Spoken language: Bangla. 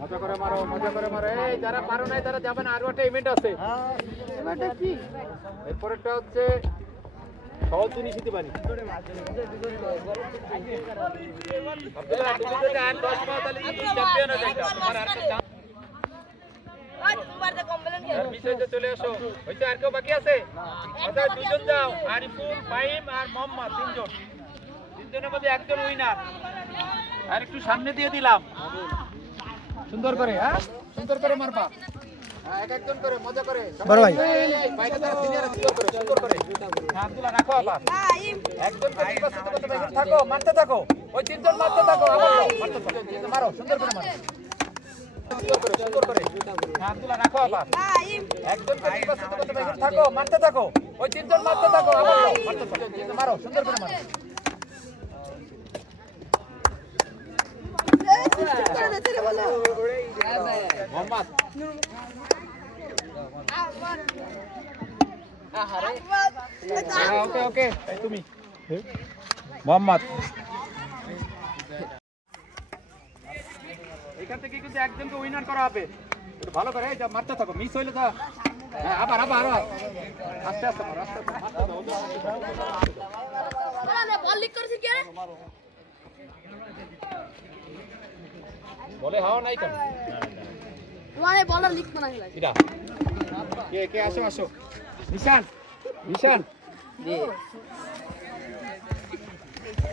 মজা করে মারো, মজা করে মারো। এই যারা পারো নাই তারা যাবে না, আরো একটা ইভেন্ট আছে। এরপরেরটা হচ্ছে সহজ জিনিস দিতে পারি। আব্দুল্লাহ তুমি যদি 8-10 পাও তাহলে চ্যাম্পিয়ন হয়ে যাবে। তোমার আরেকটা চান্স। মিসেজে চলে আসো। হইছে আর কেউ বাকি আছে? আচ্ছা দুইজন যাও, আরিফুল, ফাহিম আর মোহাম্মদ, তিনজন। তিনজনের মধ্যে একজন উইনার। আর একটু সামনে দিয়ে দিলাম। সুন্দর করে, হ্যাঁ সুন্দর করে মারবা। হ্যাঁ এক একজন করে মজা করে। বড় ভাই এই বাইরে যারা সিনিয়র আছে সুন্দর করে হ্যাঁ আব্দুল্লাহ রাখো আবার একজন করে নির্বাচিত করতে এখানে থাকো, মারতে থাকো। ওই তিনজন মারতে থাকো, আবার মারতে থাকো, তিনজন মারো, সুন্দর করে মারো। সুন্দর করে হ্যাঁ আব্দুল্লাহ রাখো আবার একজন করে নির্বাচিত করতে এখানে থাকো, মারতে থাকো। ওই তিনজন মারতে থাকো, আবার মারতে থাকো, তিনজন মারো, সুন্দর করে মারো। মোহাম্মদ ওকে ওকে তুমি মোহাম্মদ এখান থেকে কিন্তু একজনকে উইনার করা হবে। একটু ভালো করে যা মারতে থাকো, মিস হইলে তো আবার আবার আরো আস্তে আস্তে মারো, আস্তে আস্তে বল লিক করেছে কে বলে হাও নাই কেন তোমারে বলার লিক বানা গেল এটা কে কে আসো আসো নিশান নিশান জি